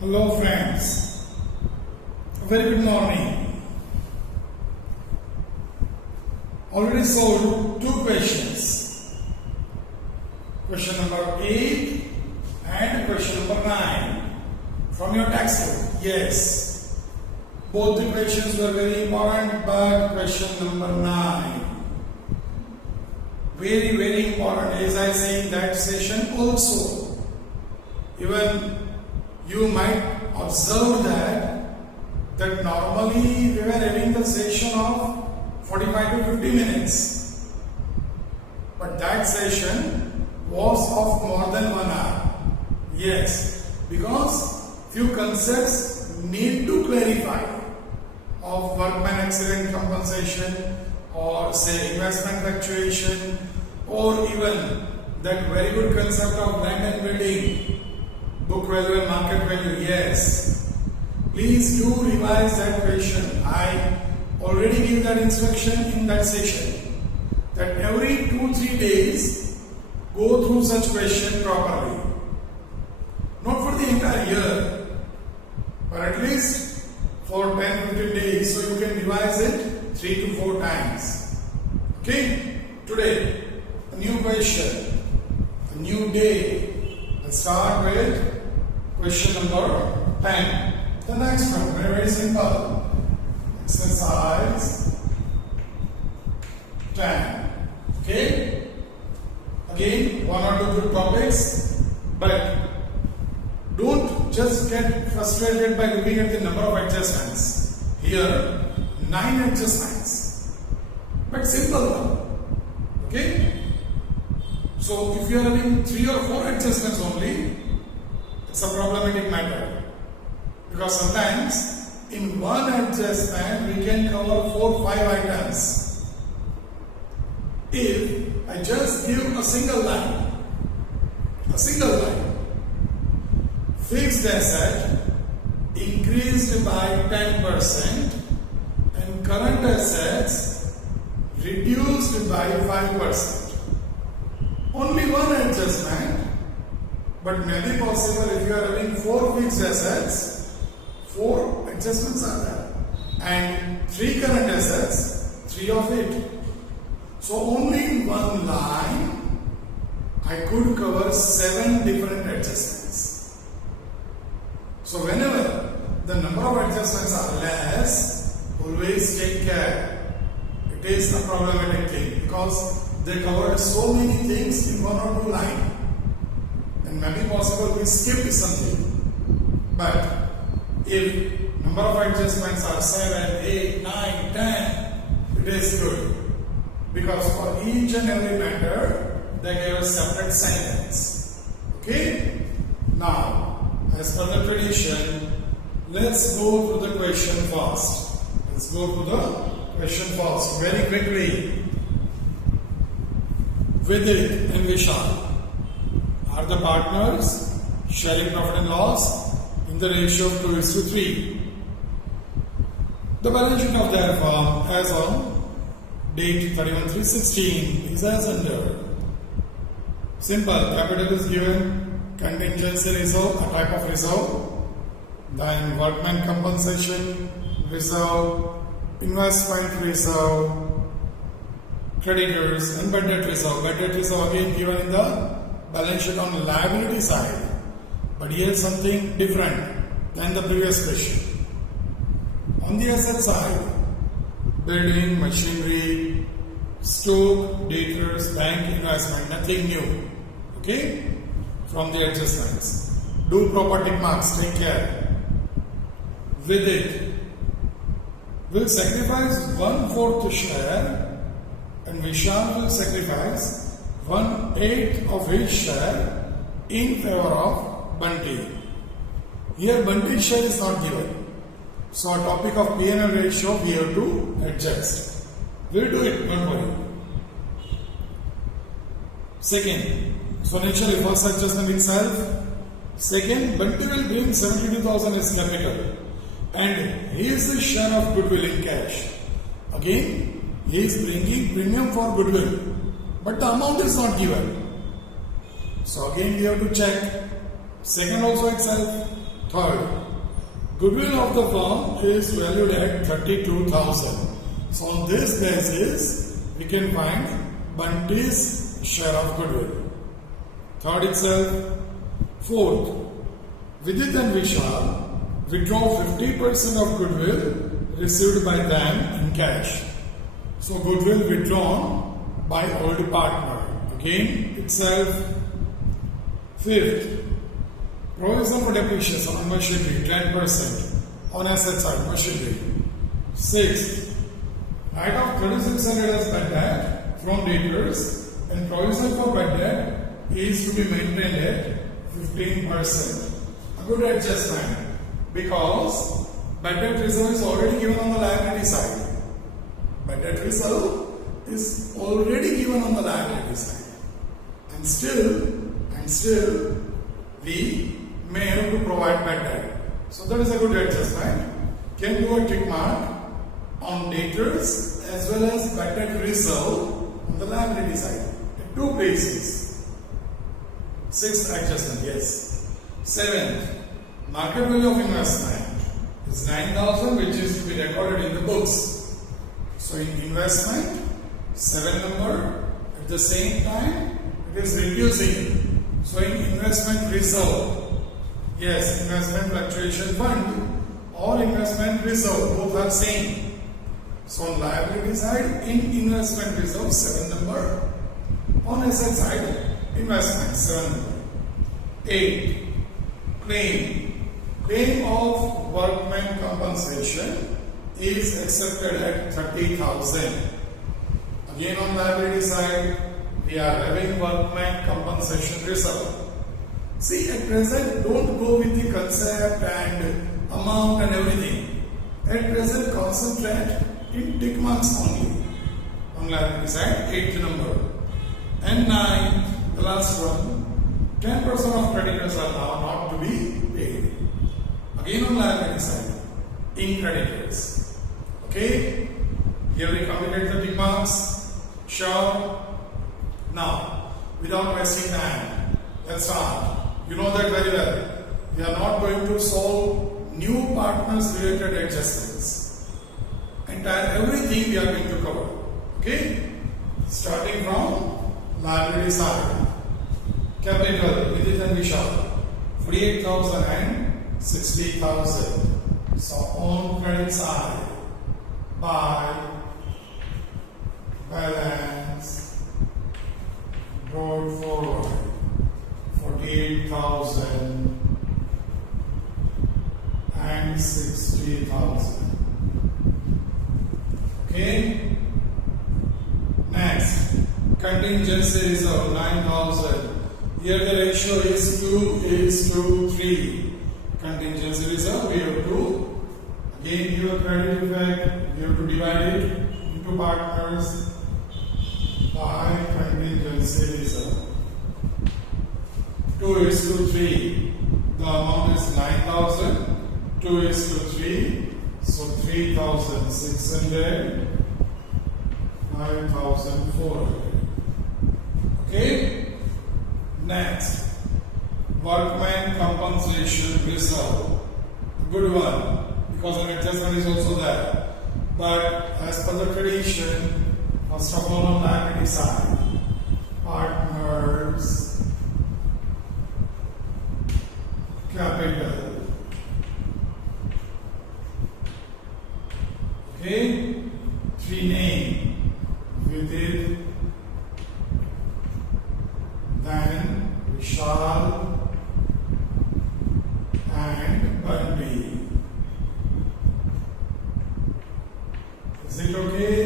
Hello friends, a very good morning. Already solved two questions. Question number 8 and question number 9 from your textbook. Yes, both the questions were very important, but question number 9 very important, as I say in that session also. Even you might observe that normally we were having the session of 45 to 50 minutes, but that session was of more than 1 hour. Yes, because few concepts need to clarify of workman accident compensation, or say investment fluctuation, or even that very good concept of land and building, book value and market value. Yes, please do revise that question. I already gave that instruction in that session, that every 2-3 days go through such question properly. Not for the entire year, but at least for 10-15 days, so you can revise it 3 to 4 times. Okay, today a new question, a new day. Let's start with question number 10. The next one, very simple. Exercise 10. Okay, again 1 or 2 good topics, but don't just get frustrated by looking at the number of adjustments. Here 9 adjustments, but simple one. Okay, so if you are having 3 or 4 adjustments only, it's a problematic matter, because sometimes in one adjustment we can cover 4 or 5 items. If I just give a single line, fixed asset increased by 10% and current assets reduced by 5%. Only one adjustment, but may be possible if you are having 4 fixed assets, 4 adjustments are there, and 3 current assets, 3 of it. So only in one line I could cover 7 different adjustments. So whenever the number of adjustments are less, always take care. It is a problematic thing, because they covered so many things in 1 or 2 lines, and maybe possible we skipped something. But if number of adjustments are 7, 8, 9, 10, it is good, because for each and every matter they gave a separate sentence. Okay, now as per the tradition, let's go to the question first. Very quickly. Vidit and Vishal are the partners sharing profit and loss in the ratio of 2:3. The balance sheet of their firm as on date 31/3/16 is as under. Simple. Capital is given, contingency reserve, a type of reserve, then workman compensation reserve, investment reserve, creditors, and bad debt reserve. Bad debt reserve again given in the balance sheet on the liability side, but here something different than the previous question. On the asset side, building, machinery, stock, debtors, bank, investment, nothing new. Okay, from the adjustments. Do proper tick marks, take care. With it, will sacrifice 1/4 share, and Vishal will sacrifice 1/8 of his share in favor of Bunty. Here Bunty's share is not given, so a topic of P&L ratio we have to adjust. We'll do it, don't worry. Second, so naturally first adjustment itself. Second, Bunty will bring 72,000 as capital, and his share of goodwill in cash. Again, he is bringing premium for goodwill, but the amount is not given. So again we have to check. Second also itself, Third, goodwill of the firm is valued at 32,000. So on this basis, we can find Bunty's share of goodwill. Third itself. Fourth, Vidit and Vishal withdraw 50% of goodwill received by them in cash. So goodwill withdrawn by old partner. Again itself. Fifth, provision for depreciation on machinery 10% on asset side machinery. Sixth, write off 3600 as bad debt from debtors and provision for bad debt is to be maintained at 15%. A good adjustment because bad debt reserve is already given on the liability side. Bad debt reserve is already given on the liability side. And still we may have to provide bad debt. So that is a good adjustment. Can do a tick mark on debtors as well as bad debt reserve on the liability side. In two places. Sixth adjustment, yes. Seventh, market value of investment is 9,000, which is to be recorded in the books. So in investment, 7 number, at the same time it is reducing. So in investment reserve, yes, investment fluctuation fund or investment reserve, both are same. So on liability side, in investment reserve 7 number, on asset side investment 7 number. 8. Claim of workman compensation is accepted at 30,000. Again on liability side, we are having workman compensation reserve. See, at present, don't go with the concept and amount and everything. At present, concentrate in tick marks only. On liability side, 8th number. And 9, the last one, 10% of creditors are now not to be paid. Again on liability side, in creditors. Okay? Here we calculate the tick marks. Sure. Now, without wasting time, let's start. You know that very well. We are not going to solve new partners related adjustments. Entire everything we are going to cover. Okay? Starting from liability side. Capital, Vidit and Vishal, 48,000 and 60,000. So on credit side, by balance brought forward 48,000 and 60,000. Okay. Next, contingency reserve 9,000. Here the ratio is 2:3. Contingency reserve, we have to again give a credit effect. We have to divide it into partners by contingency reserve. 2:3. The amount is 9,000. 2:3. So 3,600. 9,400. Okay. Next, workman compensation reserve. Good one, because an adjustment is also there. But as per the tradition, first of all on liability side, partners, capital. Okay, 3 name, Vidit, then Vishal and Bunty. Is it okay?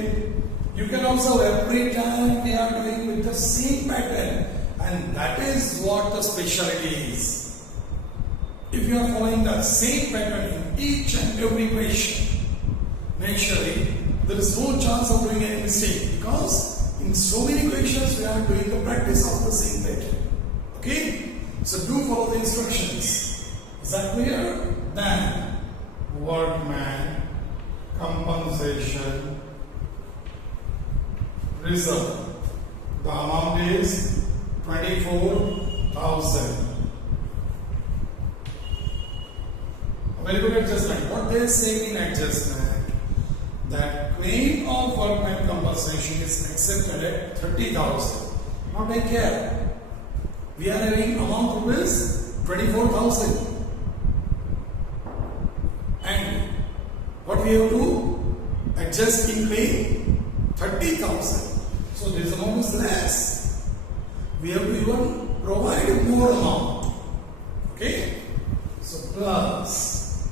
You can also every time we are doing with the same pattern, and that is what the specialty is. If you are following the same pattern in each and every question, naturally there is no chance of doing any mistake, because in so many questions we are doing the practice of the same pattern. Okay? So do follow the instructions. Is that clear? Then workman compensation reserve. The amount is 24,000. very good adjustment. What they say in adjustment, that claim of workman compensation is accepted at 30,000. Now take care. We are having amount rupees 24,000. And what we have to adjust in claim 30,000. So this amount is less. We have to even provide more amount. Okay? So plus,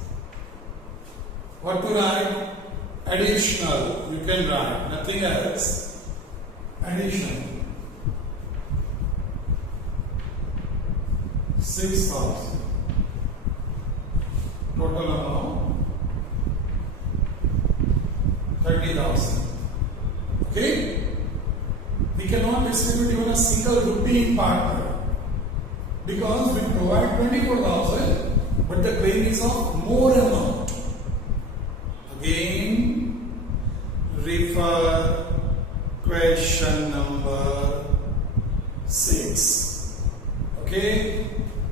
what to write? Additional. You can write nothing else. Additional. 6,000. Total amount 30,000. Okay? We cannot distribute even a single rupee in partner because we provide 24,000, but the claim is of more amount. Again, refer question number 6. Okay?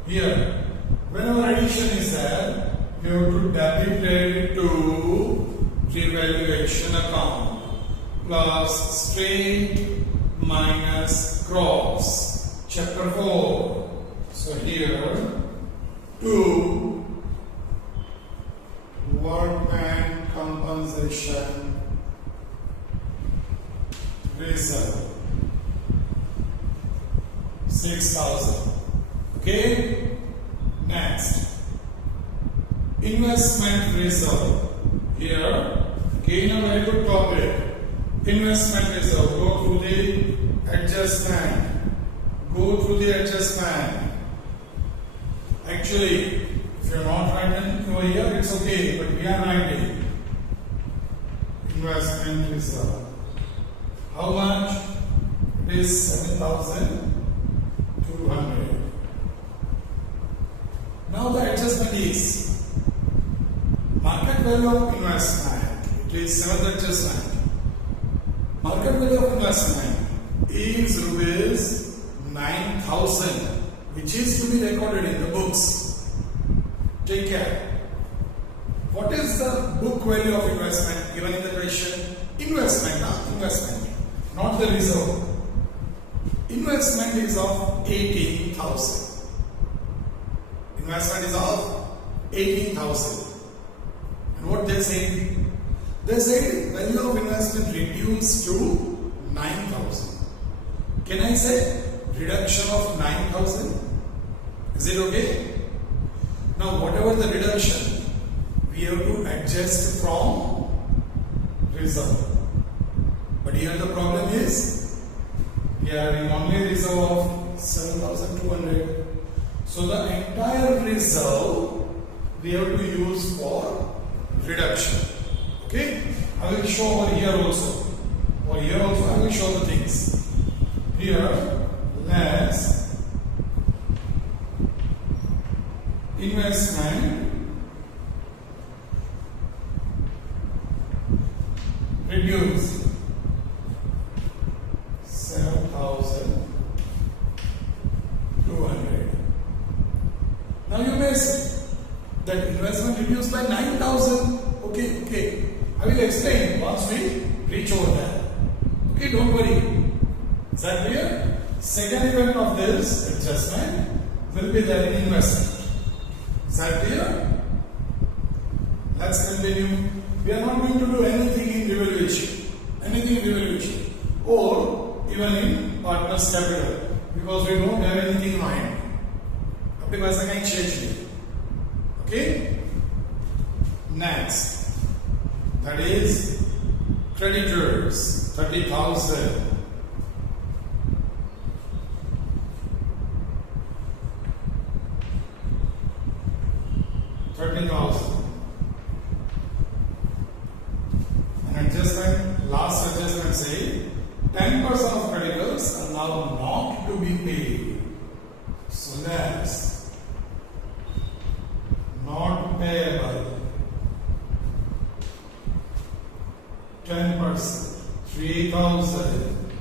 Here, whenever addition is there, you have to debit it to revaluation account plus straight minus cross. Chapter 4. So here, 2 workman compensation reserve 6,000. Okay? Next, investment reserve. Here, again a very good topic. Investment reserve. Go through the adjustment. Go through the adjustment. Actually, if you are not writing over here, it's okay, but we are writing. Investment reserve. How much? It is 7,200. Now the adjustment is market value of investment. It is 7th adjustment. Market value of investment is rupees 9,000, which is to be recorded in the books. Take care. What is the book value of investment given in the question? Investment, not the reserve. Investment is of 18,000. Investment is of 18,000. And what they say? They say value of investment reduced to 9,000. Can I say reduction of 9,000? Is it okay? Now whatever the reduction, we have to adjust from reserve. But here the problem is, we are having only reserve of 7,200. So the entire reserve we have to use for reduction. Okay? I will show over here also. Over here also I will show the things. Here, less investment reduce 7,200. Now you may say that investment reduced by 9,000. Okay. I will explain once we reach over there. Okay, don't worry. Is that clear? Second event of this adjustment will be there in investment. Is that clear? Let's continue. We are not going to do anything in revaluation. Or even in partner's capital. Because we don't have anything in mind. अपने पास कहीं change नहीं. Okay? Next. That is creditors 30,000. And adjustment, last adjustment say 10% of creditors are now not to be paid. So that's not payable. 10%, 3,000.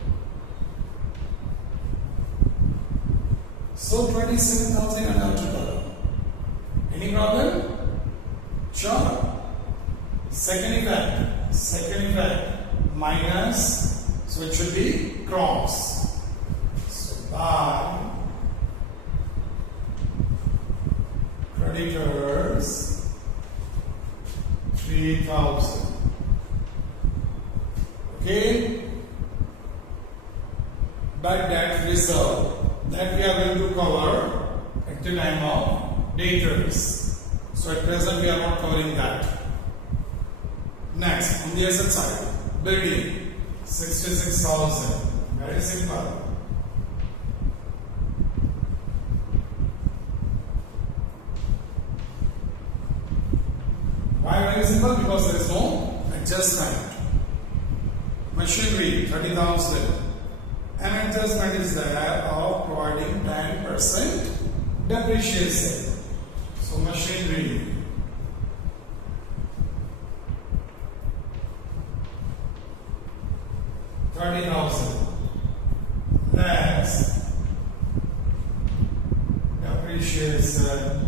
So 27,000 and after. Any problem? Sure. Second effect minus, so it should be cross. So by creditors 3,000. Okay. Bad debt reserve, that we are going to cover at the time of debtors. So at present we are not covering that. Next, on the asset side, building 66,000. Very simple. Why very simple? Because there is no adjustment. Machinery 30,000. An adjustment is there of providing 10% depreciation. So machinery 30,000 less depreciation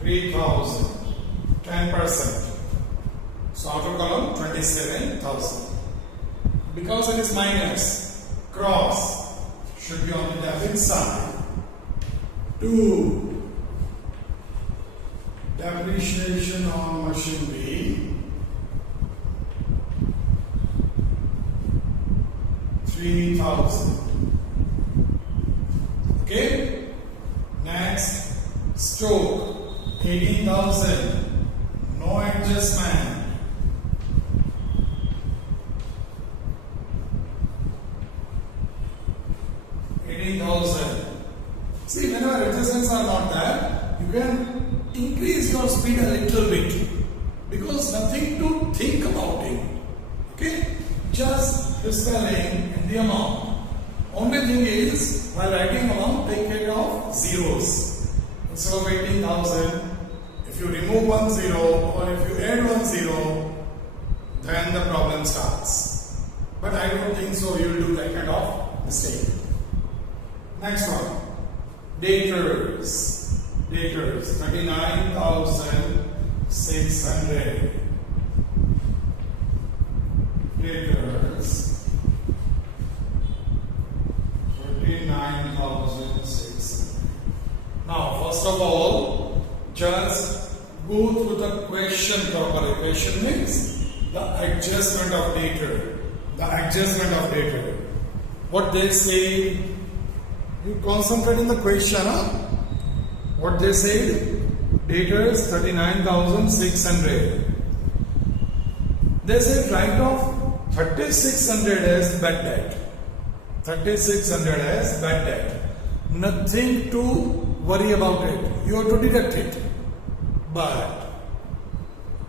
3,000, 10%. So outer column 27,000. Because it is minus, cross should be on the debit side. 2. Depreciation on machinery 3,000. Okay. Next, stock 18,000. No adjustment. 18,000. See, whenever adjustments are not there, you can increase your speed a little bit because nothing to think about it. Okay? Just spelling and the amount. Only thing is, while writing amount, take care of zeros. Instead of 18,000, if you remove 1 zero or if you add 1 zero, then the problem starts. But I don't think so you will do that kind of mistake. Next one, debtors 39,600. Debtors 39,600. Now, first of all, just go through the question properly. Question means the adjustment of debtor. What they say, you concentrate in the question. What they say, debtors 39,600. They say write off 3,600 as bad debt. 3,600 as bad debt. Nothing to worry about it. You have to deduct it.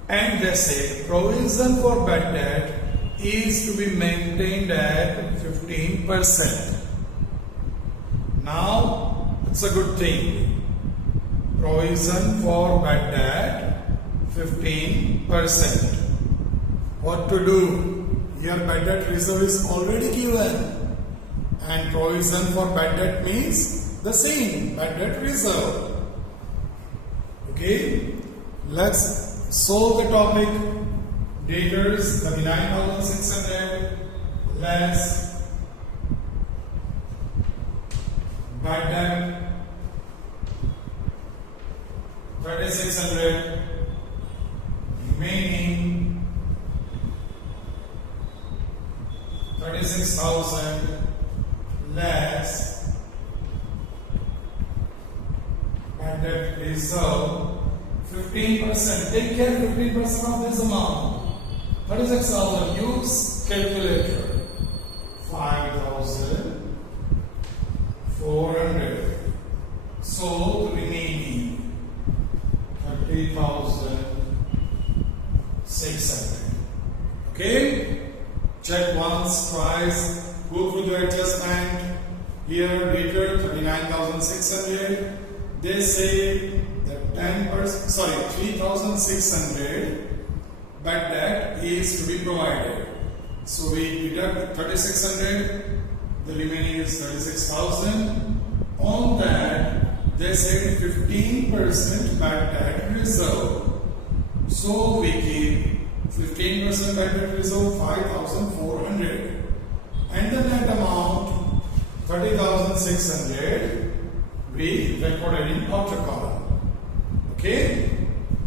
And they say provision for bad debt is to be maintained at 15%. Now, it's a good thing. Provision for bad debt 15%. What to do? Your bad debt reserve is already given. And provision for bad debt means the same, bad debt reserve. Okay? Let's solve the topic. Debtors 39,600 less bad debt 3,600 remaining 36,000 less bad debt reserve 15%. Take care 15% of this amount. 36,000. Use calculator. 5,400. So remaining 30,600. Okay? Check once, twice. Go through the adjustment. Here, later 39,600. They say that 3,600 bad debt is to be provided. So we deduct 3,600. The remaining is 36,000. On that, They said 15% bad debt reserve. So we keep 15% bad debt reserve 5,400 and the net amount 30,600 we recorded in outer column. Okay?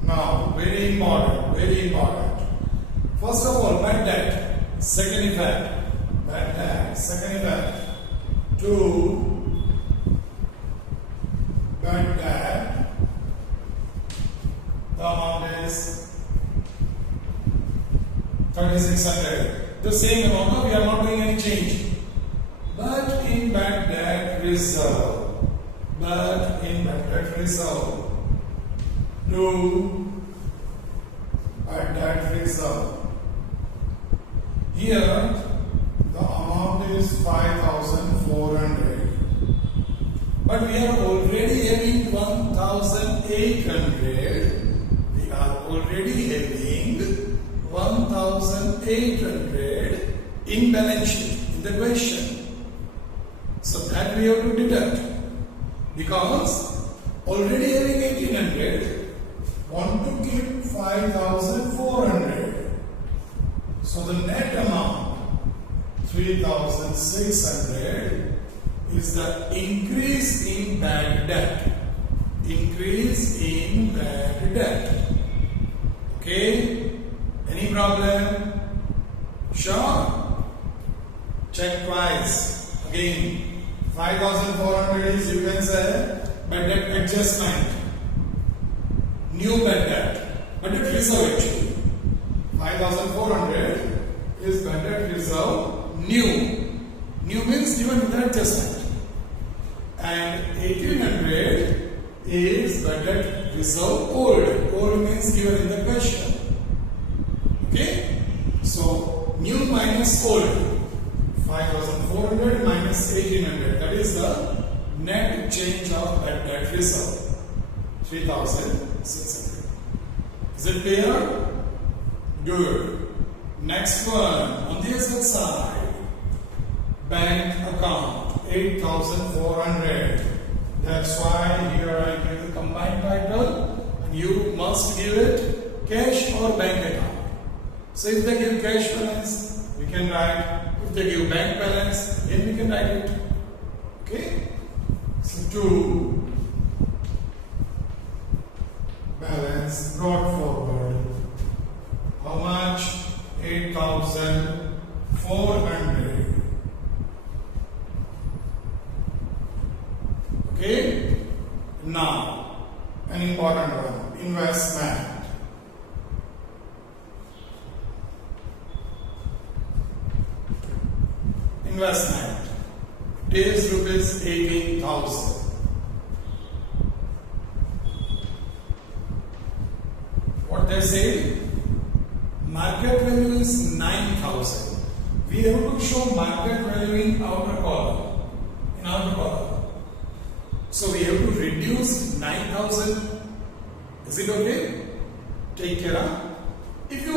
Now very important, very important. First of all, bad debt. Second effect. Bad debt. Second effect. 2. Bad debt. The amount is 3,600. The same amount. We are not doing any change. But in bad debt reserve. Do bad debt reserve. Here the amount is 5,400. But we are already having 1,800. We are already having 1,800 in balance sheet in the question. So that we have to deduct. Because already having 1,800, want to keep 5,400. So the net amount 3,600 is the increase in bad debt. Increase in bad debt. Okay? Any problem? Sure? Check twice. Again. 5,400 is, you can say, bad debt adjustment. New bad debt. Bad debt reserve actually. 5,400 is bad debt reserve new. New means given without adjustment. And 1,800 is bad debt reserve old. Old means given in the question. Okay? So, new minus old. 5,400 minus 1,800. That is the net change of bad debt reserve. 3,600. Is it clear? Good. Next one. On the asset side. Bank account. 8,400. That's why here I give the combined title. And you must give it cash or bank account. So if they give cash balance, we can write. If they give bank balance, then we can write it. Okay? So 2 balance brought forward. How much? 8,400. Okay? Now, an important one. Investment. Investment. It is rupees 18,000. What they say? Market value is 9,000. We have to show market value in outer column. So we have to reduce 9,000. Is it okay? Take care of. If you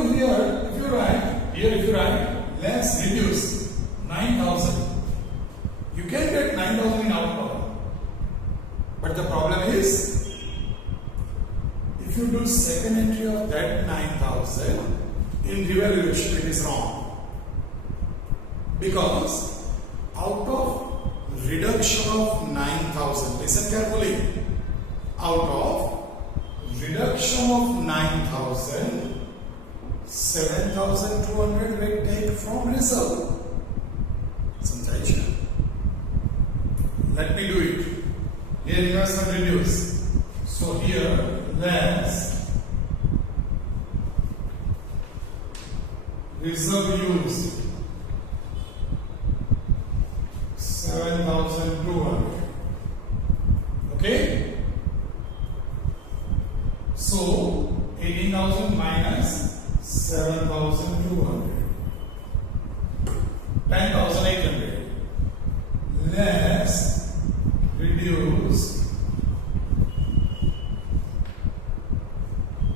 write, let's reduce 9,000. You can get 9,000 in outer column. But the problem is, if you do second entry of that 9,000, in revaluation it is wrong. Because out of reduction of 9,000, listen carefully, out of reduction of 9,000, 7,200 we take from reserve. Let me do it. Here investment reduce. So here let's reserve used 7,200. Okay? So 18,000 minus 7,200. 10,800. Let's reduce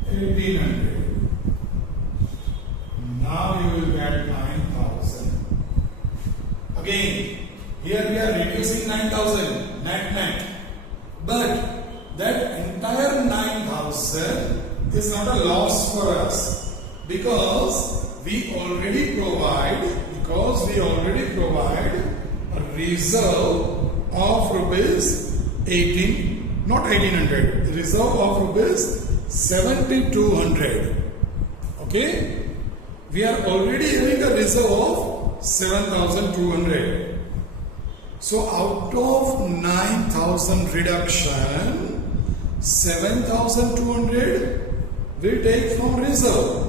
1,800. Now you will get 9,000. Again, here we are reducing 9,000 net. But 9,000 is not a loss for us because we already provide a reserve of rupees 18, not 1800, reserve of rupees 7200. Okay, we are already having a reserve of 7200. So out of 9,000 reduction, 7,200 we take from reserve,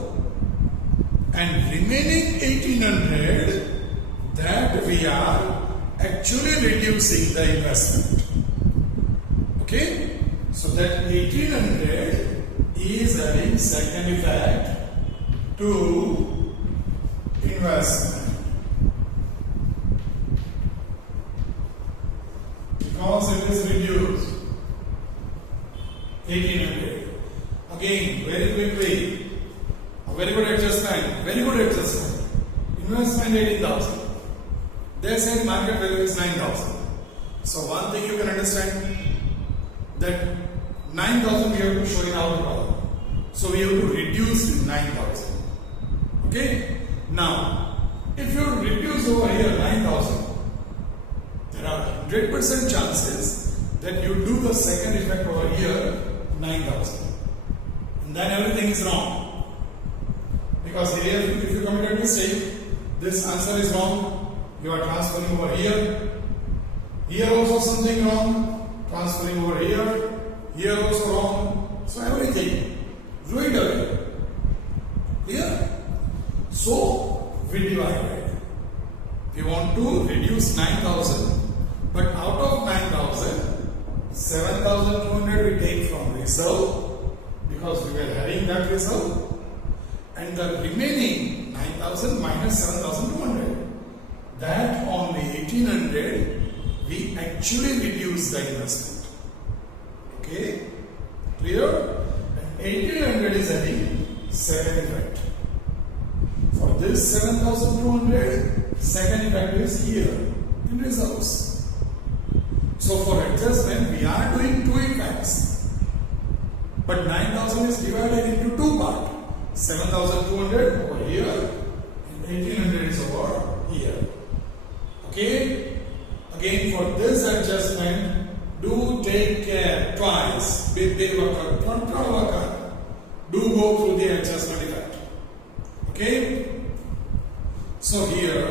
and remaining 1,800, that we are actually reducing the investment. Okay, so that 1,800 is having second effect to investment, because it is reduced 1,800. Again, very quickly, a very good adjustment, investment 18,000. They said market value is 9,000. So one thing you can understand, that 9,000 we have to show in our column. So we have to reduce 9,000. Okay? Now, if you reduce over here 9,000, there are 100% chances that you do the second effect over here 9,000. And then everything is wrong. Because here, if you commit a mistake, this answer is wrong. You are transferring over here. Here also something wrong. Transferring over here. Here also wrong. So everything ruined away. Clear? So we divided. We want to reduce 9,000. But out of 9,000, 7,200 we take from reserve, because we were having that reserve. And the remaining 9,000 minus 7,200, that on the 1,800 we actually reduce the investment. Okay, clear? And 1,800 is having second effect. For this 7,200, second effect is here in reserves. So for adjustment we are doing two effects, but 9,000 is divided into two parts. 7,200 over here and 1,800 is over here. Okay? Again, for this adjustment, do take care twice. Do go through the adjustment effect. Okay? So here,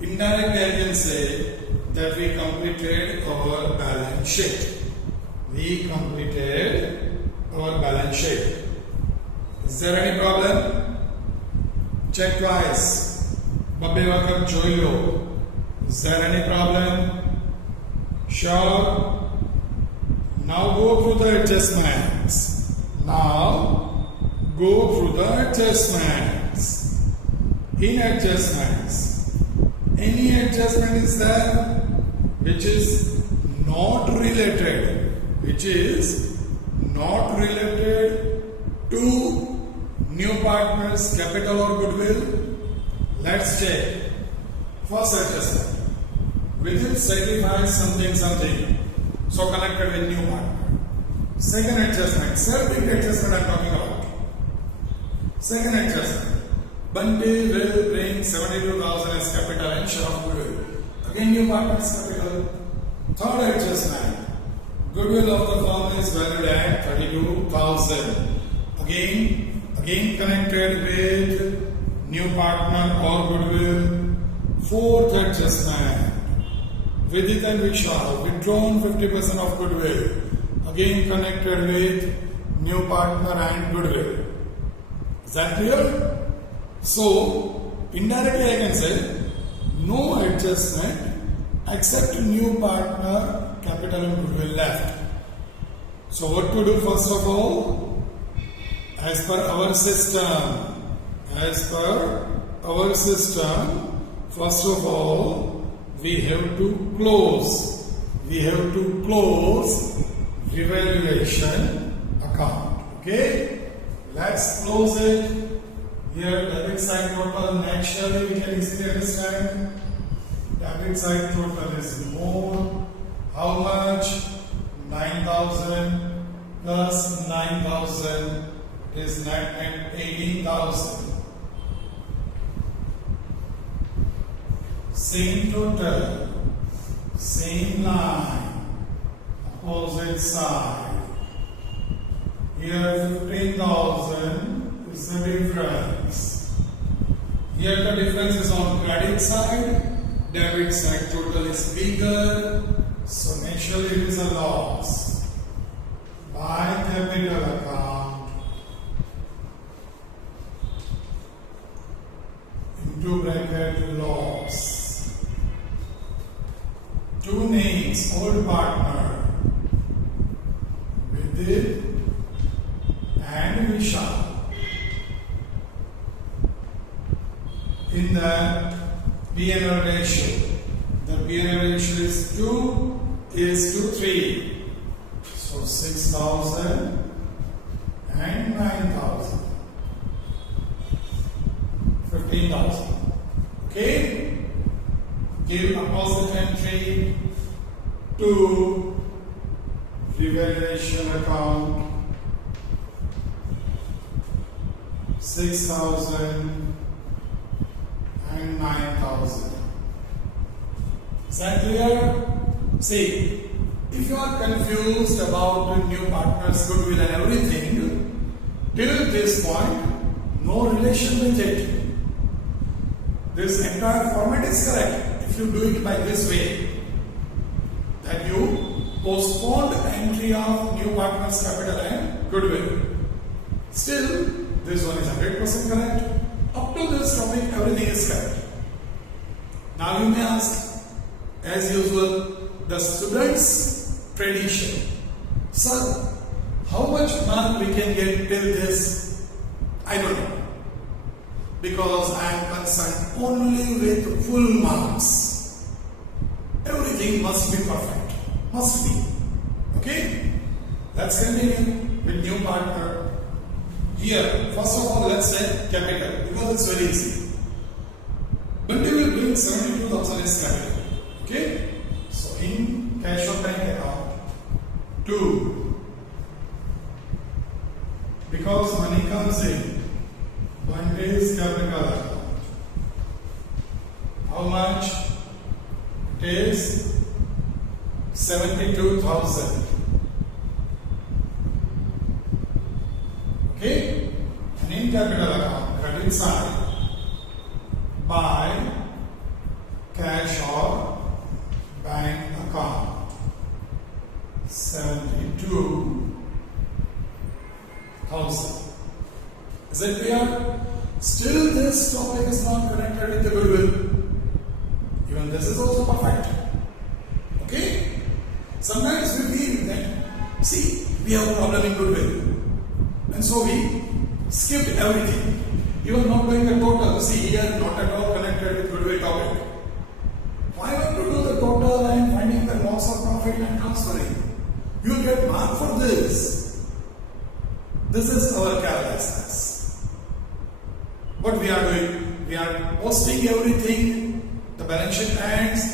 indirectly I can say that we completed our balance sheet. Is there any problem? Check twice. Babbe vakat join lo. Is there any problem? Sure. Now go through the adjustments. In adjustments, any adjustment is there which is not related to new partners, capital or goodwill. Let's check. First adjustment. Will it sacrifice something? So connected with new partner. Second adjustment. Self-big adjustment I am talking about. Second adjustment. Bunty will bring 72,000 as capital and share of goodwill. Again new partner's capital. Third adjustment. Goodwill of the firm is valued at 32,000. Again connected with new partner or goodwill. Fourth adjustment. Vidit and Vishal withdrawn 50% of goodwill. Again connected with new partner and goodwill. Is that clear? So indirectly I can say no adjustment except new partner, capital and goodwill left. So what to do first of all? As per our system, first of all, we have to close revaluation account. Okay, let's close it. Here debit side total naturally we can easily understand. Debit side total is more. How much? 9,000 plus 9,000 is net at 18,000. Same total, same line, opposite side. Here 15,000 is the difference. Here the difference is on credit side, debit side total is bigger, so naturally it is a loss. By capital account into bracket loss. Two names, old partner, Vidit and Vishal. In the P&L ratio, the P&L ratio is 2 is to 3. So 6,000 and 9,000. 15,000. Okay? Give opposite entry to revaluation account 6,000 and 9,000. Is that clear? See, if you are confused about the new partners, goodwill and everything, till this point, no relation with it. This entire format is correct if you do it by this way, that you postponed the entry of new partners capital and goodwill. Still, this one is 100% correct. Up to this topic, everything is correct. Now you may ask, as usual, the students' tradition. Sir, how much mark we can get till this? I don't know. Because I am concerned only with full marks. Everything must be perfect. Must be. Okay? Let's continue with new partner. Here, first of all, let's say capital, because it's very easy. Bunty will bring 72,000 as capital. Okay? So in cash or bank account, 2. Because money comes in, Bunty is capital account. How much? It is 72,000. Okay? And in capital account, credit side, by cash or bank account, 72,000. Is it clear? Still this topic is not connected with the goodwill. Even this is also perfect. Okay? Sometimes we feel that, see, we have a problem in goodwill. And so we skipped everything. Even not doing the total. See here, not at all connected with goodwill topic. Why not to do the total and finding the loss or profit and transferring? You will get mark for this. This is our carelessness. What we are doing? We are posting everything, the balance sheet ends,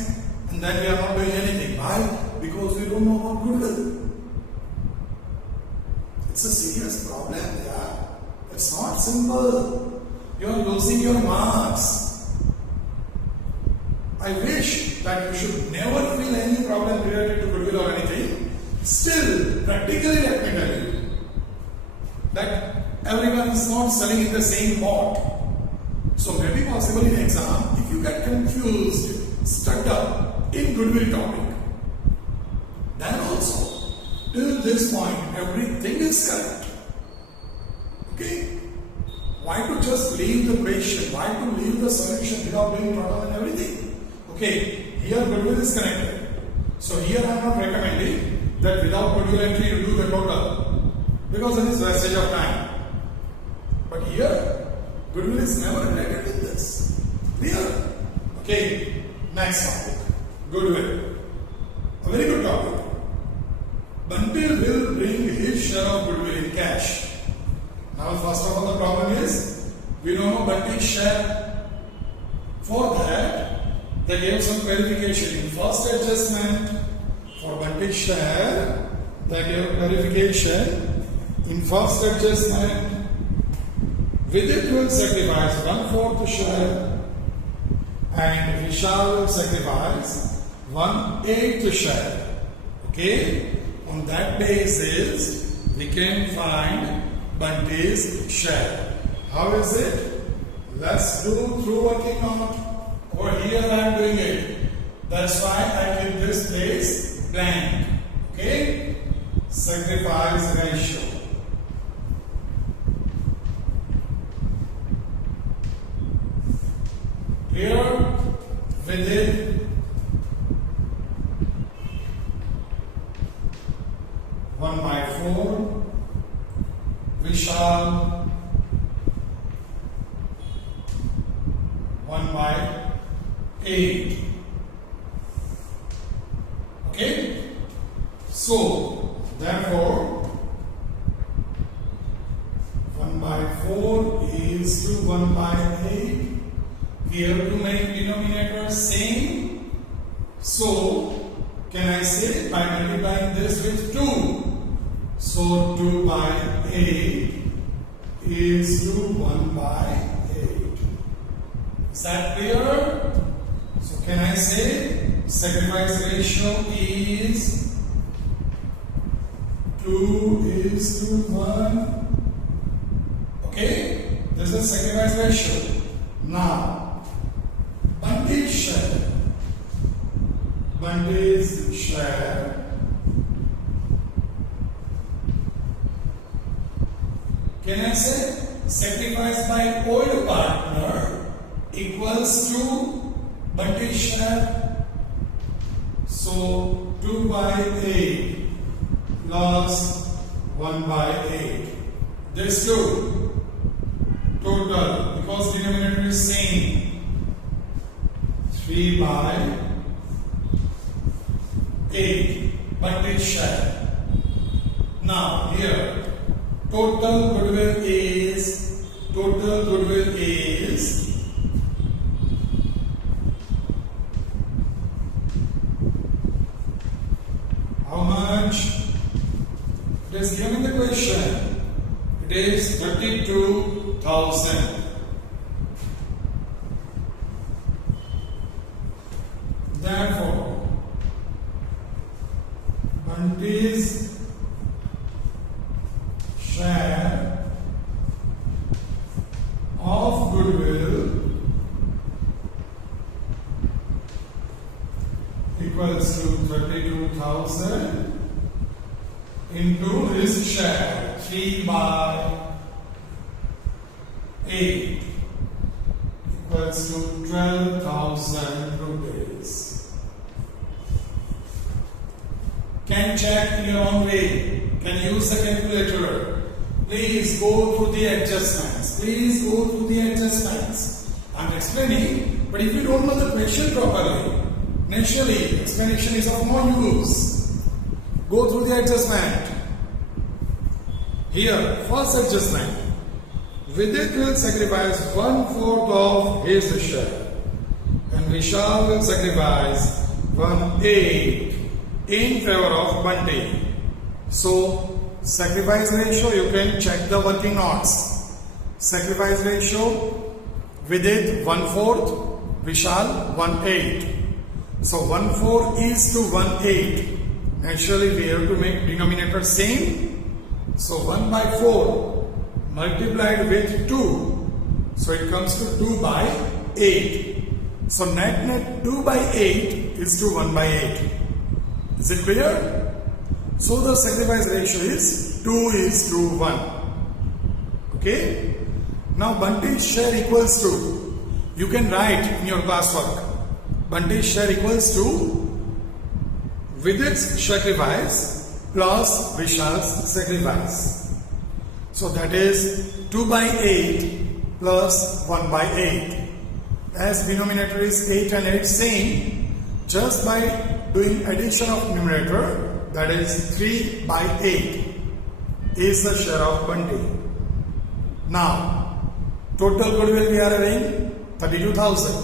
and then we are not doing anything. Why? Because we don't know about goodwill. It's a serious problem. Yeah. It's not simple. You are losing your marks. I wish that you should never feel any problem related to goodwill or anything. Still, practically let me tell you that everyone is not selling in the same pot. So maybe possible in exam, if you get confused, stuck up in goodwill topic, then also, till this point, everything is correct. Okay? Why to just leave the question? Why to leave the solution without doing total and everything? Okay, here goodwill is connected. So here I am not recommending that without goodwill entry you do the total, because it is wastage of time. But here, goodwill is never related with this. Clear? Okay, next topic. Goodwill. A very good topic. Bunty will bring his share of goodwill in cash. Now, first of all, the problem is we don't know Bunty's share. For that, they gave some clarification. In first adjustment, for Bunty's share, that your clarification in first adjustment, Vidit will sacrifice 1/4 share and Vishal will sacrifice 1/8 share. Okay? On that basis, we can find Bunty's share. How is it? Let's do through working out. Over here I am doing it. That's why I keep this place blank. Okay? Sacrifice ratio. Here within 1/4, Vishal 1/8. Okay? So, therefore, 1/4 is to 1/8. We have to make denominator same. So, can I say by multiplying this with 2? So 2/8 is to 1/8. Is that clear? So can I say sacrifice ratio is 2:1? Okay? This is sacrifice ratio. Now, Bunty's share. Bunty's share can I say sacrifice by old partner equals to Bunty's share? So 2/8 plus 1/8. This two total, because denominator is same, 3/8 Bunty's share. Now here total goodwill is how much? It is given in the question. It is 32,000. Therefore, Bunty's share of goodwill equals to 32,000 into his share 3/8 equals to 12,000 rupees. Can check in your own way. Can use the calculator. Please go through the adjustments. I'm explaining, but if you don't know the question properly, naturally explanation is of no use. Go through the adjustment. Here, first adjustment. Vidit will sacrifice 1/4 of his share, and Vishal will sacrifice 1/8 in favor of Bunty. So, sacrifice ratio, you can check the working odds. Sacrifice ratio, Vidit 1/4, Vishal 1/8. So 1/4 is to 1/8. Naturally, we have to make denominator same. So 1/4 multiplied with 2. So it comes to 2/8. So net 2/8 is to 1/8. Is it clear? So the sacrifice ratio is 2:1. Okay? Now Bunty's share equals to, you can write in your classwork, Bunty's share equals to Vidit's sacrifice plus Vishal's sacrifice. So that is 2/8 plus 1/8. As denominator is 8 and 8 same, just by doing addition of numerator, that is 3/8 is the share of Bunty. Now, total goodwill we are having 32,000.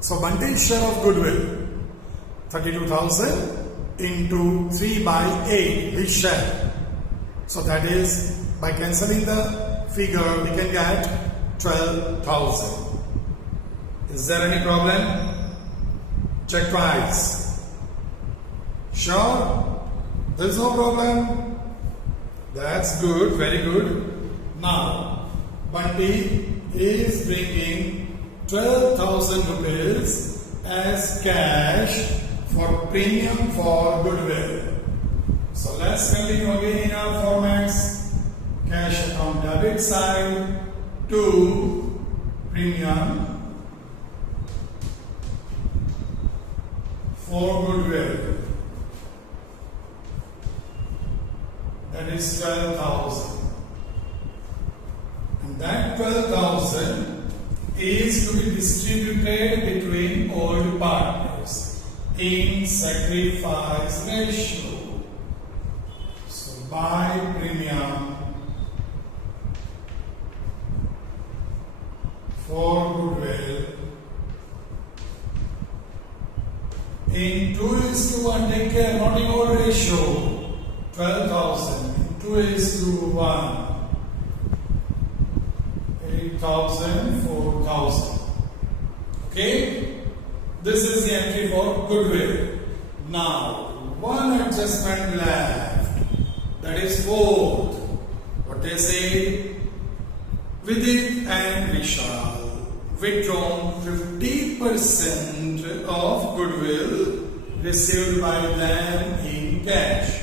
So Bunty's share of goodwill 32,000 into 3 by 8, his share. So that is, by cancelling the figure, we can get 12,000. Is there any problem? Check twice. Sure? There is no problem? That's good, very good. Now, Bunty is bringing 12,000 rupees as cash for premium for goodwill. So let's continue again in our formats. Cash account debit side to premium for goodwill. That is 12,000. And that 12,000 is to be distributed between old partners in sacrifice ratio. So by premium for goodwill in 2:1, take care, not in old ratio. 12,000 2:1, 8,000, 4,000. Okay, this is the entry for goodwill. Now, one adjustment left, that is fourth. What they say, Vidit and Vishal withdrawn 50% of goodwill received by them in cash.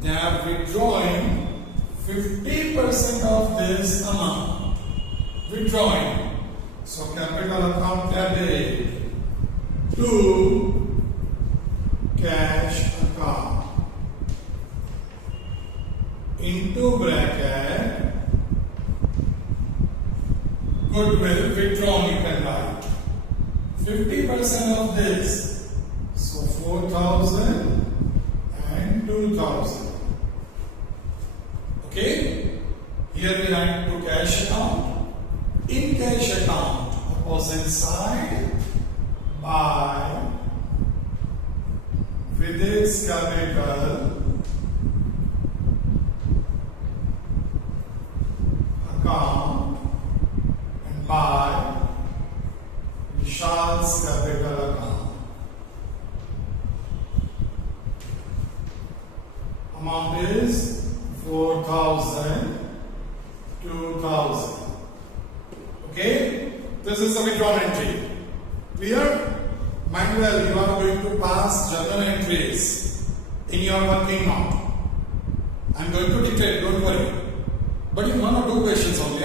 They are withdrawing 50% of this amount. Withdrawing. So capital account debit to cash account. Into bracket goodwill withdrawn, you can write 50% of this. So 4,000 and 2,000. Okay, here we write to cash account. In cash account, opposite side by with its capital account and by Vishal's capital account. Amount is 4,000, 2,000. Okay, this is the withdrawn entry. Clear? Mind well, you are going to pass journal entries in your working note. I am going to dictate, don't worry. But you want to do questions only.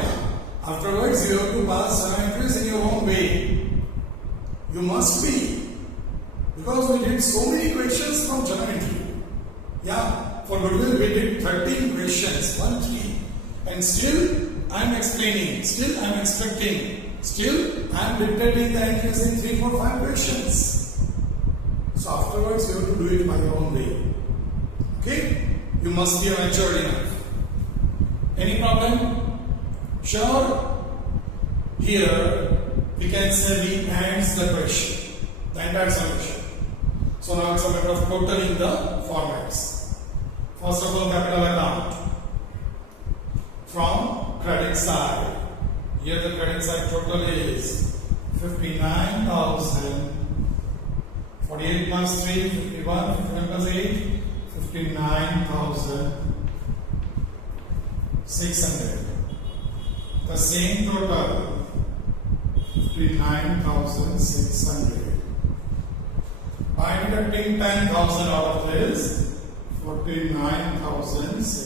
Afterwards, you have to pass journal entries in your own way. You must be. Because we did so many questions from journal entry. Yeah. For goodwill, we did 13 questions, 1, 3, and still I am explaining, still I am expecting, still I am dictating the entries in 3, 4, 5 questions. So afterwards, you have to do it by your own way. Okay? You must be mature enough. Any problem? Sure? Here, we can say we ends the question, the entire solution. So now it's a matter of totaling the formats. First of all, capital account from credit side. Here the credit side total is 59,000. 48 plus 3, 51, 51 plus 8, 59,600. The same total, 59,600. By deducting 10,000 out of this, 49,600.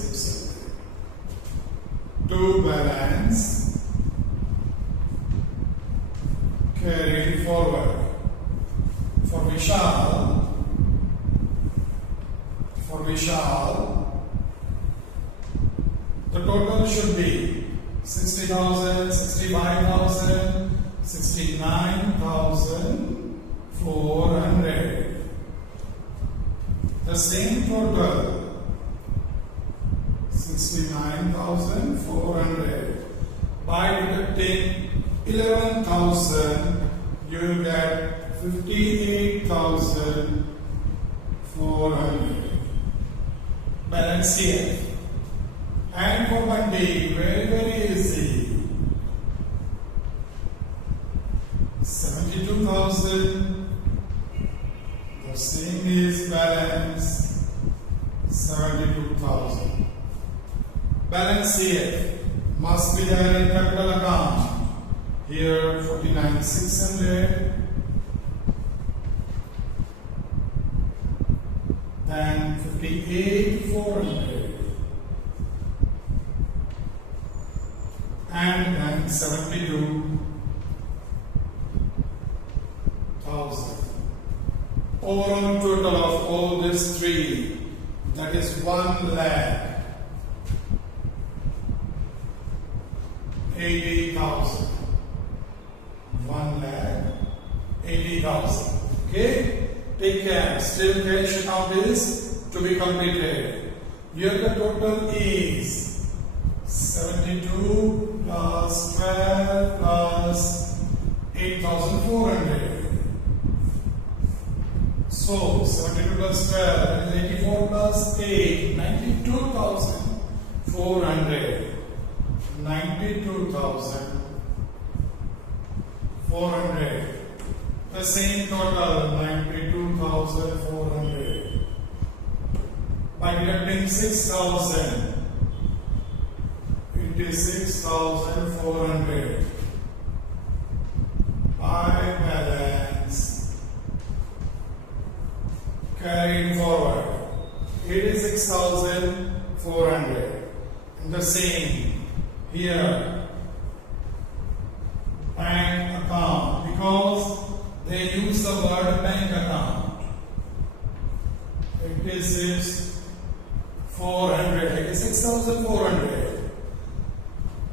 To balance, carry forward. For Vishal, the total should be 60,000, 65,000, 69,400. The same total, 69,400. By deducting 11,000, you will get 58,400. 400. Balance here. And for Monday, very easy. 72,000. The same is balance 72,000. Balance here must be there in capital account. Here 49,600. Then 58,400. And then 72,000. Overall total of all these three, that is 1,80,000. 1,80,000. Okay? Take care. Still cash account is to be completed. Here the total is 72 plus 12 plus 8,400. So 72 plus 12, that is 84 plus 8, 92,400. 92,400. The same total, 92,400. By deducting 6,000, it is 6,400. By balance carried forward, it is 6,400. And the same here, bank account, because they use the word bank account. It is 400, it is 6,400.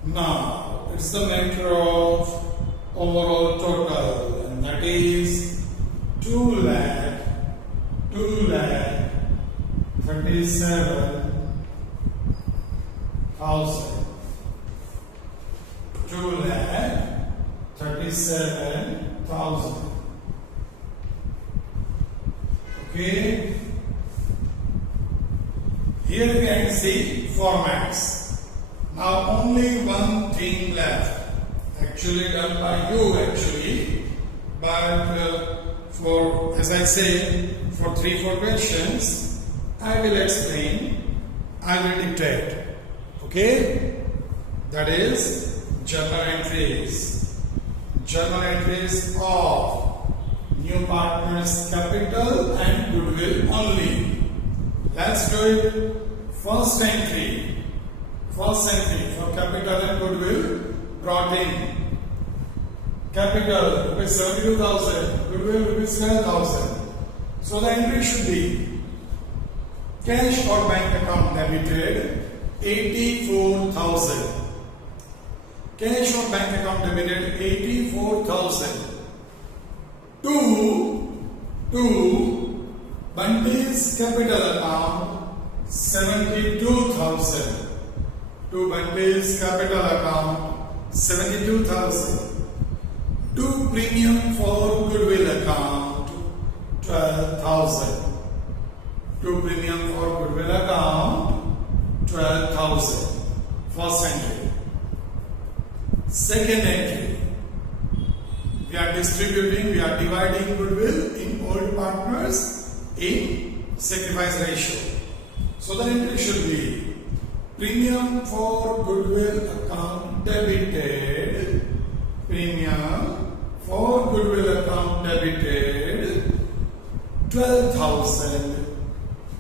Now, it's the matter of overall total, and that is 2,37,000. 2,37,000. Okay. Here we can see formats. Now only one thing left. Actually done by you but for, as I say, for 3-4 questions, I will explain, I will dictate. Okay? That is journal entries. Journal entries of new partners' capital and goodwill only. Let's do it. First entry for capital and goodwill brought in. Capital rupees 72,000, goodwill rupees 12,000. So the entry should be cash or bank account debited 84,000. Cash or bank account debited 84,000 to Bunty's capital account 72,000. To Bunty's capital account 72,000. To premium for goodwill account 12,000. To premium for goodwill account 12,000. First entry. Second entry. We are dividing goodwill in old partners in sacrifice ratio. So the entry should be premium for goodwill account debited. Premium for goodwill account debited 12,000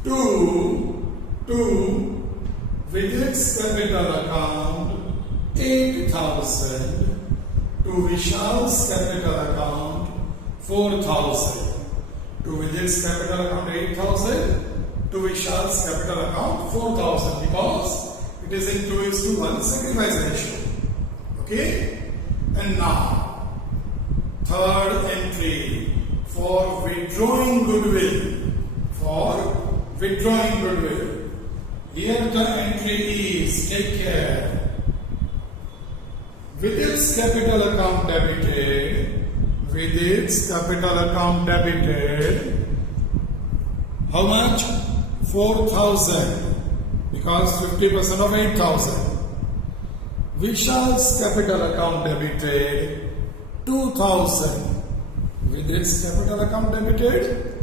to Vijay's capital account 8,000 to Vishal's capital account 4,000. To Vijay's capital account 8,000 to Vishal's capital account 4,000 because it is in 2:1 sacrifice ratio. Okay? And now, third entry for withdrawing goodwill. Here the entry is, take care, with its capital account debited, How much? 4,000, because 50% of 8,000. Vishal's capital account debited 2,000. With its capital account debited,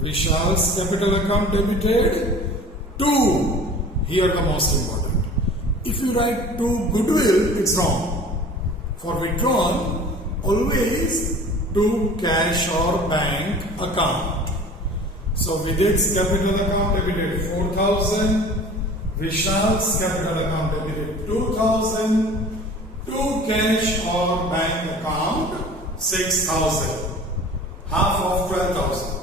Vishal's capital account debited 2. Here the most important. If you write 2 goodwill, it's wrong. For withdrawn, always to cash or bank account. So Vidit's capital account debited 4,000, Vishal's capital account debited 2,000, to cash or bank account 6,000, half of 12,000.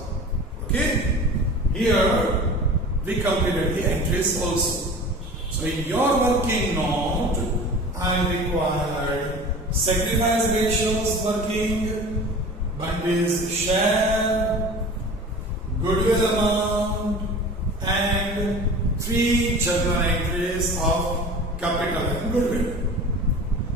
Okay? Here we completed the entries also. So in your working note, I required sacrifice ratios working, but is share, goodwill amount, and 3 general entries of capital and goodwill.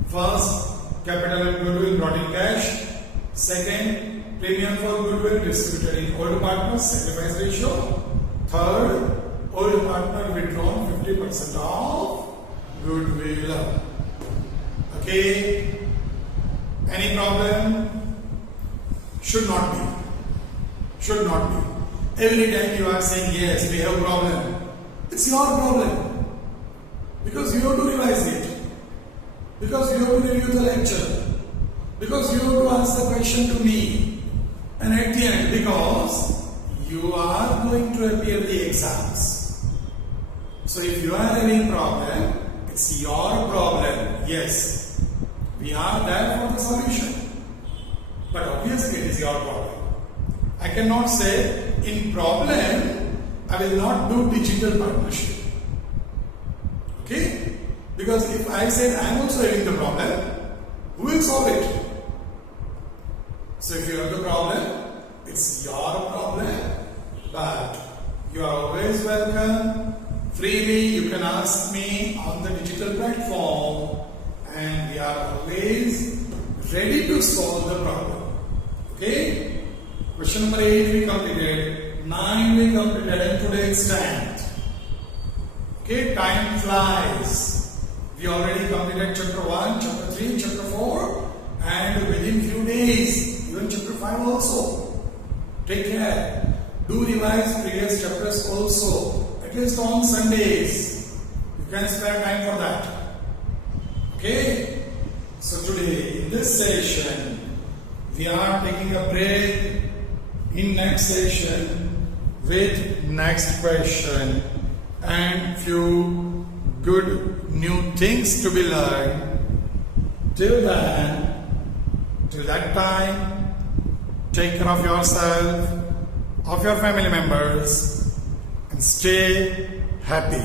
First, capital and goodwill brought in cash. Second, premium for goodwill distributed in old partners, sacrifice ratio. Third, old partner withdrawn 50% of goodwill. Okay? Any problem? Should not be. Should not be. Every time you are saying yes, we have a problem. It's your problem. Because you have to revise it. Because you have to review the lecture. Because you have to answer the question to me. And at the end, because you are going to appear the exams. So if you are having problem, it's your problem. Yes. We are there for the solution. But obviously it is your problem. I cannot say in problem I will not do digital partnership. Okay? Because if I said I am also having the problem, who will solve it? So if you have the problem, it's your problem. But you are always welcome. Freely you can ask me on the digital platform, and we are always ready to solve the problem. Okay? Question number 8 we completed, 9 we completed, and today it's 10. Okay, time flies. We already completed chapter 1, chapter 3, chapter 4, and within few days, even chapter 5 also. Take care. Do revise previous chapters also, at least on Sundays. You can spare time for that. Okay? So today, in this session, we are taking a break. In next session, with next question and few good new things to be learned. Till then, till that time, take care of yourself, of your family members, and stay happy.